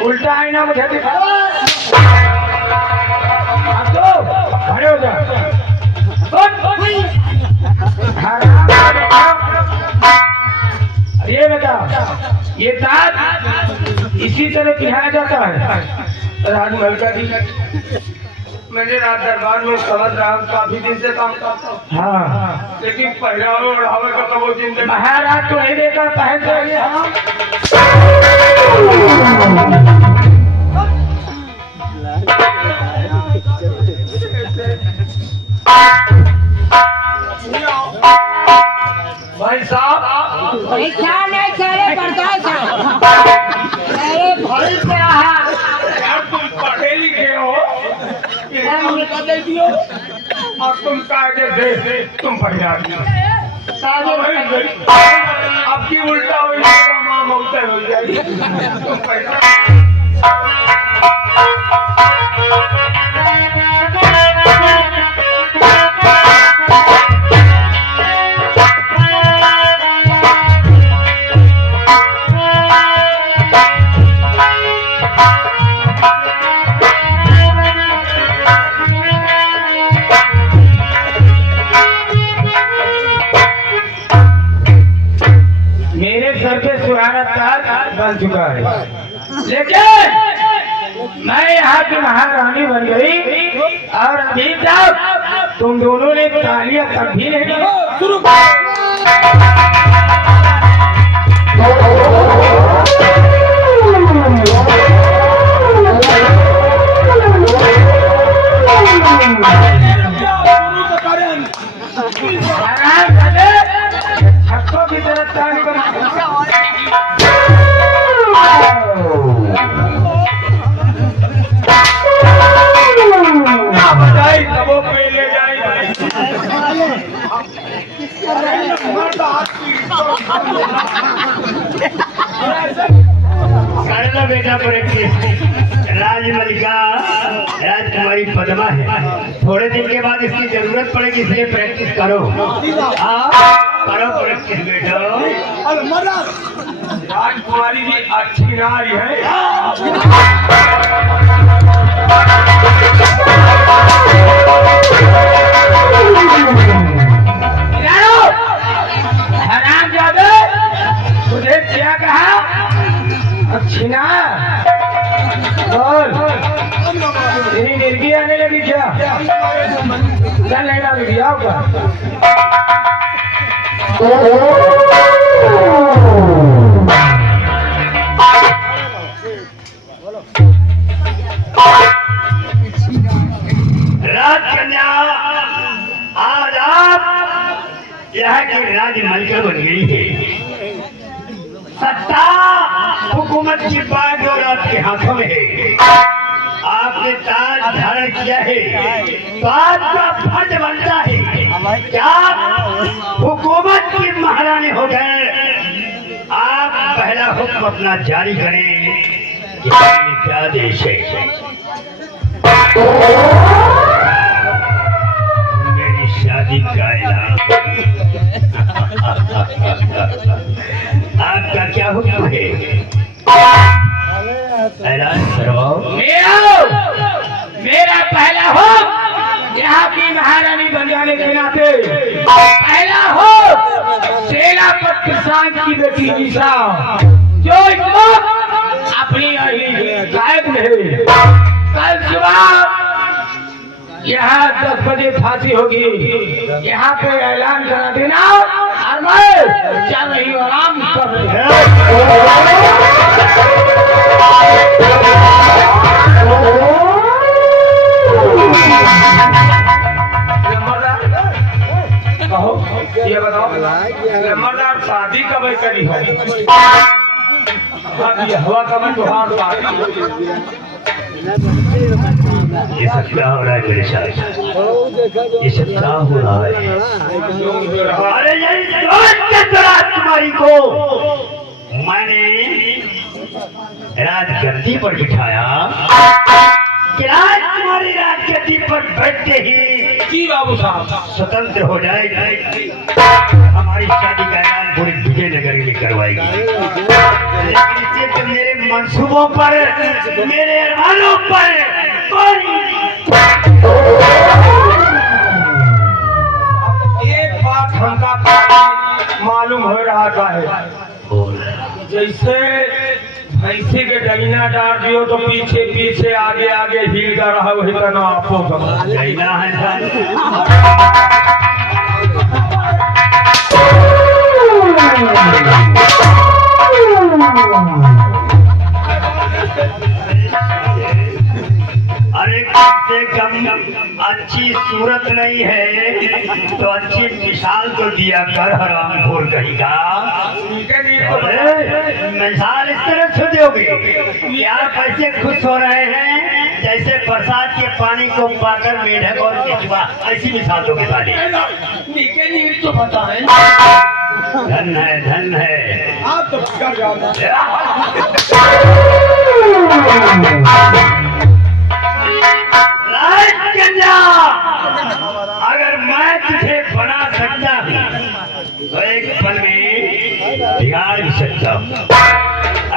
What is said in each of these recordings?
उल्टा आईना मुझे दिखा। अब तो खड़े हो जा। ये बता, ये ताज इसी तरह पिहाया जाता है। राजमहल का दी मैंने रात दरबार में समझ रहा हूँ, काफी दिन से काम करता हूँ। हाँ, लेकिन पहरावे ओढ़ावे का तो वो दिन महाराज तो नहीं देखा, पहन तो ये भाई साहब क्या नहीं चले बर्दाश्त अरे भाई क्या है यार, तुम पढ़े लिखे हो, बदल दियो और तुम कायदे से तुम पढ़ जाती हो। आपकी उल्टा हो जाएगा, माँ मौता हो जाएगी। तुम पैसा बन चुका है, लेकिन मैं यहाँ की महारानी बन गई और अभी तक तुम दोनों ने तालियां तक भी नहीं शुरू छक्कों की तरफ ताली बेटा राजमलिका राजकुमारी पद्मा है। थोड़े दिन के बाद इसकी जरूरत पड़ेगी, इसलिए प्रैक्टिस करो। करो प्रैक्टिस बेटा। राजकुमारी जी अच्छी नारी है। हरामजादे, तुझे क्या कहा? अच्छी ना बोल, तेरी निर्गी आने लगी क्या? चल नहीं ना लगी, आओ का राजकन्या, आज आप यहाँ की राजमलिका बन गई है। सत्ता हुकूमत की बात और आपके हाथों में है। आपने ताज धारण किया है तो आपका फर्ज बनता है क्या हुकूमत की महारानी हो गए। आप पहला हुक्म अपना जारी करें कि क्या देश है। मेरी शादी का ऐलान। आपका क्या हुक्म है? ऐलान करो। मेरा पहला हुक्म यहाँ की महारानी बन जाने के नाते पहला हुक्म सेनापति किसान की बेटी निशा, जो इस वक्त अपनी गायब है, कल सुबह यहाँ 10 बजे फांसी होगी। यहाँ पे ऐलान करा देना और मैं चल रही हूँ आराम कर कहो, ये बताओ मर्दार शादी कब करी है? हवा कब तुहार शादी ये सब क्या हो रहा है मेरे साथ? ये सब क्या हो रहा है? अरे यही सोच के राजकुमारी को मैंने राजगद्दी पर बिठाया कि राजकुमारी राजगद्दी पर बैठते ही जी बाबू साहब स्वतंत्र हो जाएगी, हमारी शादी का ऐलान पूरी विजयनगर में करवाएगी। लेकिन इससे तो मेरे मंसूबों पर, मेरे अरमानों पर एक बात हमका मालूम हो रहा था है, जैसे भैंसी के डैना डाल दियो तो पीछे पीछे आगे आगे हिल कर रहा वही करना आपको डैना है सर। अरे कम से कम अच्छी सूरत नहीं है तो अच्छी मिसाल तो दिया कर हरामखोर कहेगा। मिसाल इस तरह से दोगे कि आप ऐसे खुश हो रहे हैं जैसे बरसात के पानी को पाकर मेढक और केचुआ, ऐसी मिसाल दोगे साले। तो बताएं धन है आप तो कर राजकन्या, अगर मैं तुझे बना सकता हूँ तो एक पल में बिगाड़ भी सकता हूँ।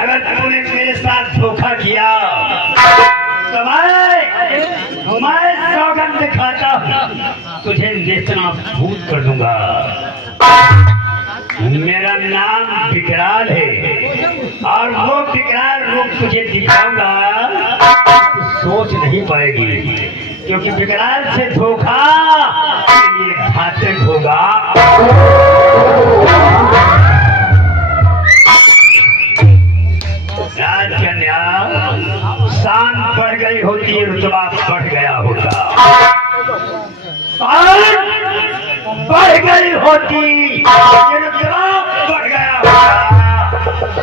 अगर तूने मेरे साथ धोखा किया तो मैं सौगंध खाता हूँ तुझे नेस्तनाबूद कर दूंगा। मेरा नाम विकराल है और वो विकराल रूप तुझे दिखाऊंगा, सोच नहीं पाएगी, क्योंकि विकराल से धोखा ये घातक होगा। राजकन्या, शान बढ़ गई होती, रुतबा बढ़ गया होता। बढ़ गई होती, रुतबा बढ़ गया होता।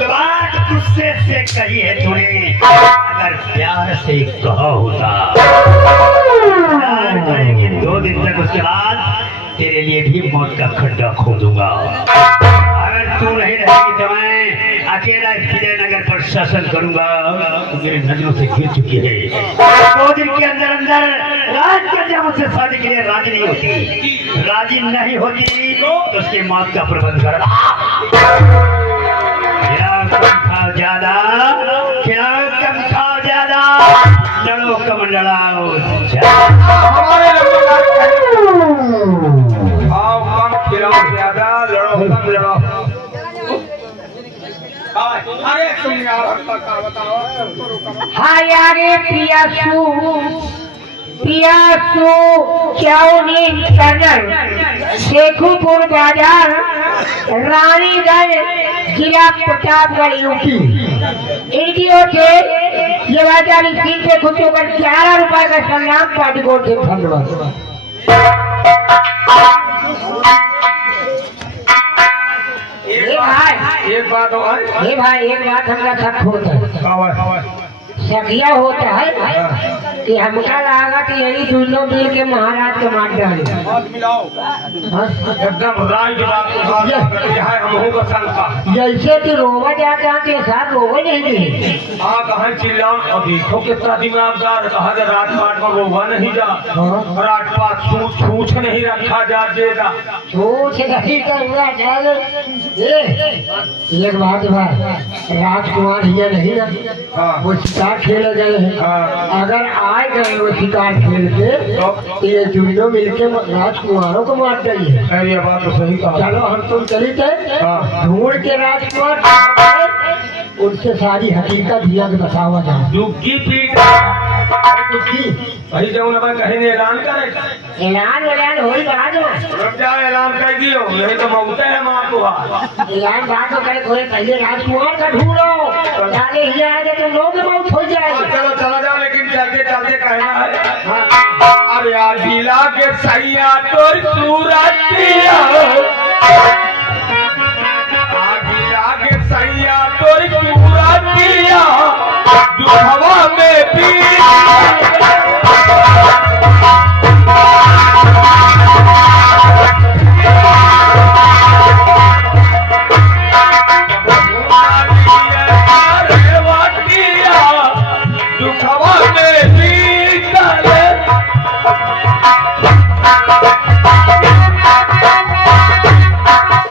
बात गुस्से से कही है तूने, अगर प्यार से कहा होता। प्यार करेंगे 2 दिन तक, उसके बाद तेरे लिए भी मौत का खड्डा खोदूंगा। अगर तू नहीं रहेगी तो मैं अकेला विजयनगर पर शासन करूंगा। मेरी नजरों से गिर चुकी है। 2 दिन के अंदर अंदर राजकन्या मुझसे शादी के लिए राजी नहीं होती, राजी नहीं होती तो उसकी मौत का प्रबंध करना। कम खाओ ज्यादा, खिलाओ कम खाओ ज्यादा, लड़ो कम लड़ाओ हमारे खाओ कम खिलाओ ज्यादा, लड़ो कम लड़ो। अरे तुम यार बताओ। हाँ यारे पियासू चाउनी कर्नल शेखुपुर बाजार रानीगंज जिला प्रतापगढ़ यूपी। इनकी ओर से ये बाजारी सीट से खुद होकर 11 रुपए का सन्मान पार्टी को धन्यवाद। एक बात हमका शक होता है, शकिया होता है कि हमका लगा कि यही दोनों मिल के महाराज के मार डाले। एकदम राइट बात है, हमहू का शंका। जैसे कि रोवा जाता के साथ रोवा नहीं दे। हाँ कहा चिल्ला अभी तो कितना दिमागदार कहा राजपाट में रोवा नहीं जा, राजपाट छूछ नहीं रखा जा देगा, छूछ नहीं करना चाहिए। एक बात भाई, राजकुमार ये नहीं ना, वो शिकार खेल गए हैं। अगर आए गए वो शिकार खेल के तो ये जुड़ो मिलके राजकुमारों को मार चाहिए। ये बात तो सही कहा। चलो हम तुम चली थे ढूंढ के राजकुमार, उनसे सारी हकीकत दिया के बतावा जाए। दुखी पीठ भाई जाऊँ ना कहीं ऐलान करे, ऐलान हो ही बना दो, ऐलान कर दियो, नहीं तो मौते है माँ को। ऐलान बात तो करे कोई पहले राजकुमार का ढूंढो, डाले ही आएगा तो लोग बहुत हो जाएगा। चलो चला जाओ, लेकिन चलते चलते कहना है अरे यार जिला के सैया तो सूरतिया, जिला के सैया तो सूरतिया, दुखवा में पी